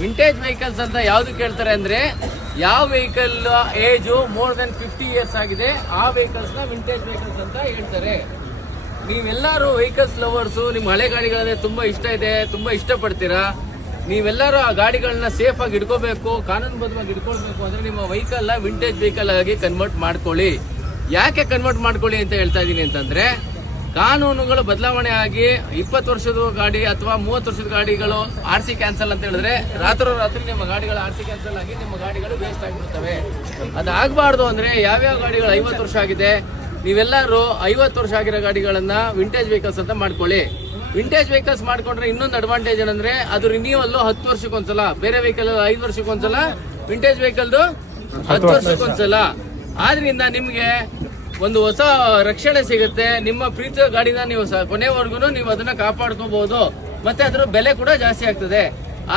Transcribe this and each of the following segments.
Vintage vehicles ಅಂತ ಯಾವ್ದು ಕೇಳ್ತಾರೆ ಅಂದ್ರೆ ಯಾವ vehicle age more than 50 years ಆಗಿದೆ ಆ ವೆಹಿಕಲ್ಸ್ ನ ವಿಂಟೇಜ್ ವೆಹಿಕಲ್ಸ್ ಅಂತ ಹೇಳ್ತಾರೆ. ನೀವೆಲ್ಲರೂ ವೆಹಿಕಲ್ಸ್ ಲವರ್ಸು, ನಿಮ್ಮ ಹಳೆ ಗಾಡಿಗಳಂದ್ರೆ ತುಂಬಾ ಇಷ್ಟ ಇದೆ, ತುಂಬಾ ಇಷ್ಟಪಡ್ತೀರಾ. ನೀವೆಲ್ಲರೂ ಆ ಗಾಡಿಗಳನ್ನ ಸೇಫ್ ಆಗಿ ಇಟ್ಕೋಬೇಕು, ಕಾನೂನುಬದ್ಧವಾಗಿ ಇಟ್ಕೊಳ್ಬೇಕು ಅಂದ್ರೆ ನಿಮ್ಮ ವೆಹಿಕಲ್ ನ ವಿಂಟೇಜ್ ವೆಹಿಕಲ್ ಆಗಿ ಕನ್ವರ್ಟ್ ಮಾಡ್ಕೊಳ್ಳಿ. ಯಾಕೆ ಕನ್ವರ್ಟ್ ಮಾಡ್ಕೊಳ್ಳಿ ಅಂತ ಹೇಳ್ತಾ ಇದೀನಿ ಅಂತಂದ್ರೆ, ಕಾನೂನುಗಳು ಬದಲಾವಣೆ ಆಗಿ 20 ವರ್ಷದ ಗಾಡಿ ಅಥವಾ 30 ವರ್ಷದ ಗಾಡಿಗಳು RC ಕ್ಯಾನ್ಸಲ್ ಅಂತ ಹೇಳಿದ್ರೆ ರಾತ್ರಿ ನಿಮ್ಮ ಗಾಡಿಗಳ RC ಕ್ಯಾನ್ಸಲ್ ಆಗಿ ನಿಮ್ಮ ಗಾಡಿಗಳು ವೇಸ್ಟ್ ಆಗಿಬಿಡ್ತವೆ. ಅದಾಗಬಾರ್ದು ಅಂದ್ರೆ ಯಾವ್ಯಾವ ಗಾಡಿಗಳು 50 ವರ್ಷ ಆಗಿದೆ, ನೀವೆಲ್ಲರೂ 50 ವರ್ಷ ಆಗಿರೋ ಗಾಡಿಗಳನ್ನ ವಿಂಟೇಜ್ ವೆಹಿಕಲ್ಸ್ ಅಂತ ಮಾಡ್ಕೊಳ್ಳಿ. ವಿಂಟೇಜ್ ವೆಹಿಕಲ್ಸ್ ಮಾಡ್ಕೊಂಡ್ರೆ ಇನ್ನೊಂದು ಅಡ್ವಾಂಟೇಜ್ ಏನಂದ್ರೆ ಅದು ರಿನ್ಯೂವಲ್ 10 ವರ್ಷಕ್ಕೊಂದ್ಸಲ, ಬೇರೆ ವೆಹಿಕಲ್ 5 ವರ್ಷಕ್ಕೊಂದ್ಸಲ, ವಿಂಟೇಜ್ ವೆಹಿಕಲ್ದು 10 ವರ್ಷಕ್ಕೊಂದ್ಸಲ. ಆದ್ರಿಂದ ನಿಮ್ಗೆ ಒಂದು ಹೊಸ ರಕ್ಷಣೆ ಸಿಗುತ್ತೆ. ನಿಮ್ಮ ಪ್ರೀತಿಯ ಗಾಡಿನ ನೀವು ಕೊನೆವರೆಗೂ ನೀವು ಅದನ್ನ ಕಾಪಾಡ್ಕೋಬಹುದು, ಮತ್ತೆ ಅದರ ಬೆಲೆ ಕೂಡ ಜಾಸ್ತಿ ಆಗ್ತದೆ.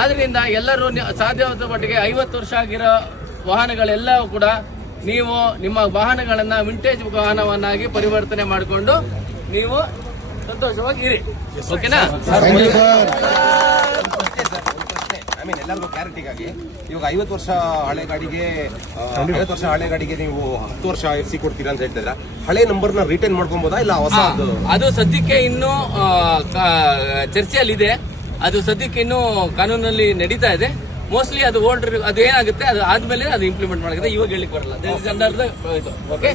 ಆದ್ರಿಂದ ಎಲ್ಲರೂ ಸಾಧ್ಯವಾದ ಮಟ್ಟಿಗೆ 50 ವರ್ಷ ಆಗಿರೋ ವಾಹನಗಳೆಲ್ಲ ಕೂಡ ನೀವು ನಿಮ್ಮ ವಾಹನಗಳನ್ನ ವಿಂಟೇಜ್ ವಾಹನವನ್ನಾಗಿ ಪರಿವರ್ತನೆ ಮಾಡಿಕೊಂಡು ನೀವು ಸಂತೋಷವಾಗಿ ಇರಿ. ಓಕೆನಾ? ಎಲ್ಲರಿಗೂ ಕ್ಲಾರಿಟಿಗಾಗಿ ಇವಾಗ 50 ವರ್ಷ ಹಳೆ ಗಾಡಿಗೆ 50 ವರ್ಷ ಹಳೆ ಗಾಡಿಗೆ ನೀವು 10 ವರ್ಷ FC ಕೊಡ್ತೀರಾ ಅಂತ ಹೇಳ್ತಿದ್ರ, ಹಳೆ ನಂಬರ್ನ ರಿಟೈನ್ ಮಾಡ್ಕೊಬೋದಾ ಇಲ್ಲ ಹೊಸ? ಅದು ಸದ್ಯಕ್ಕೆ ಇನ್ನೂ ಚರ್ಚೆಯಲ್ಲಿದೆ. ಅದು ಸದ್ಯಕ್ಕೆ ಇನ್ನೂ ಕಾನೂನಲ್ಲಿ ನಡೀತಾ ಇದೆ. ಮೋಸ್ಟ್ಲಿ ಅದು ಓಲ್ಡ್ ಅದು ಏನಾಗುತ್ತೆ ಅದು ಆದ್ಮೇಲೆ ಅದು ಇಂಪ್ಲಿಮೆಂಟ್ ಮಾಡುತ್ತೆ. ಇವಾಗ ಹೇಳಿಕ್ ಬರಲ್ಲ. ಓಕೆ.